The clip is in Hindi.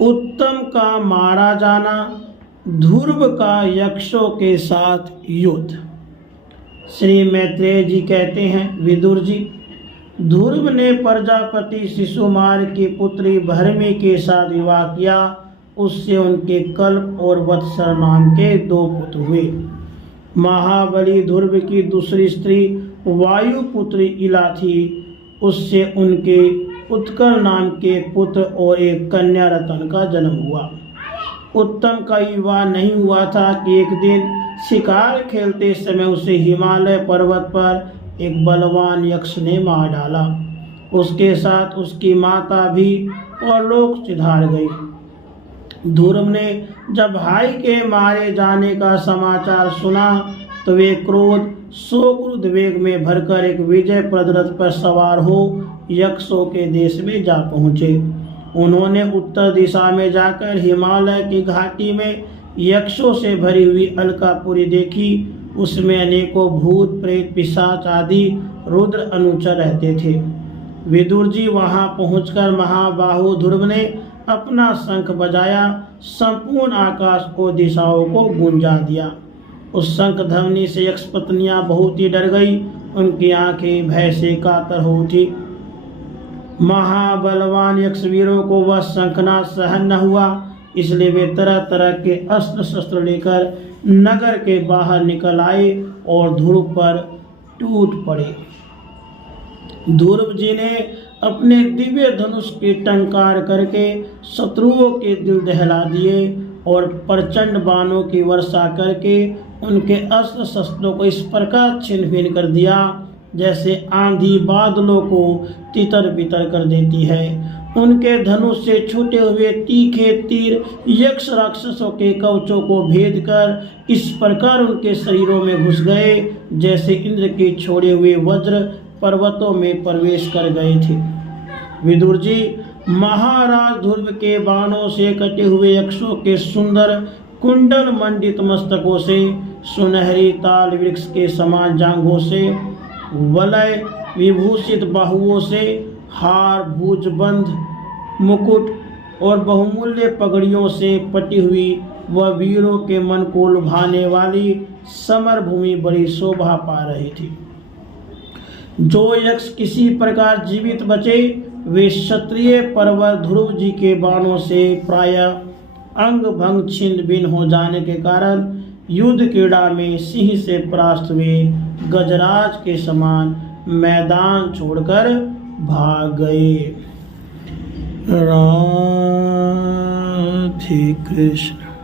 उत्तम का मारा जाना, ध्रुव का यक्षों के साथ युद्ध। श्री मैत्रेय जी कहते हैं, विदुर जी, ध्रुव ने प्रजापति शिशुमार की पुत्री भरमी के साथ विवाह किया। उससे उनके कल्प और वत्सर नाम के 2 पुत्र हुए। महाबली ध्रुव की दूसरी स्त्री वायुपुत्री इला थी। उससे उनके उत्कल नाम के एक पुत्र और एक कन्या रतन का जन्म हुआ। उत्तम का विवाह नहीं हुआ था कि एक दिन शिकार खेलते समय उसे हिमालय पर्वत पर एक बलवान यक्ष ने मार डाला। उसके साथ उसकी माता भी परलोक सिधार गई। ध्रुव ने जब भाई के मारे जाने का समाचार सुना तो वे क्रोध शोक उद्वेग में भरकर एक विजयप्रद रथ पर सवार हो यक्षों के देश में जा पहुँचे। उन्होंने उत्तर दिशा में जाकर हिमालय की घाटी में यक्षों से भरी हुई अलकापुरी देखी। उसमें अनेकों भूत प्रेत पिशाच आदि रुद्र अनुचर रहते थे। विदुर जी वहां पहुंचकर महाबाहु ध्रुव ने अपना शंख बजाया। संपूर्ण आकाश को दिशाओं को गूंजा दिया। उस शंख ध्वनि से यक्ष पत्नियां बहुत ही डर गई। उनकी आंखें भय से कातर हो उठी। महाबलवान यक्षवीरों को वह शंखनाद सहन न हुआ, इसलिए वे तरह तरह के अस्त्र शस्त्र लेकर नगर के बाहर निकल आए और ध्रुव पर टूट पड़े। ध्रुव जी ने अपने दिव्य धनुष के टंकार करके शत्रुओं के दिल दहला दिए और प्रचंड बाणों की वर्षा करके उनके अस्त्र शस्त्रों को इस प्रकार छिन्न भिन्न कर दिया जैसे आंधी बादलों को तितर बितर कर देती है। उनके धनुष से छूटे हुए तीखे तीर यक्ष राक्षसों के कवचों को भेद कर इस प्रकार उनके शरीरों में घुस गए जैसे इंद्र के छोड़े हुए वज्र पर्वतों में प्रवेश कर गए थे। विदुर जी, महाराज ध्रुव के बाणों से कटे हुए यक्षों के सुंदर कुंडल मंडित मस्तकों से, सुनहरी ताल वृक्ष के समान जांघों से, वलय विभूषित बाहुओं से, हार भुजबंध मुकुट और बहुमूल्य पगड़ियों से पटी हुई वह वीरों के मन को लुभाने वाली समर भूमि बड़ी शोभा पा रही थी। जो यक्ष किसी प्रकार जीवित बचे वे क्षत्रिय पर्वत ध्रुव जी के बाणों से प्रायः अंग भंग छिन्न भिन्न हो जाने के कारण युद्ध क्रीड़ा में सिंह से परास्त हुए गजराज के समान मैदान छोड़कर भाग गए। राधे कृष्ण।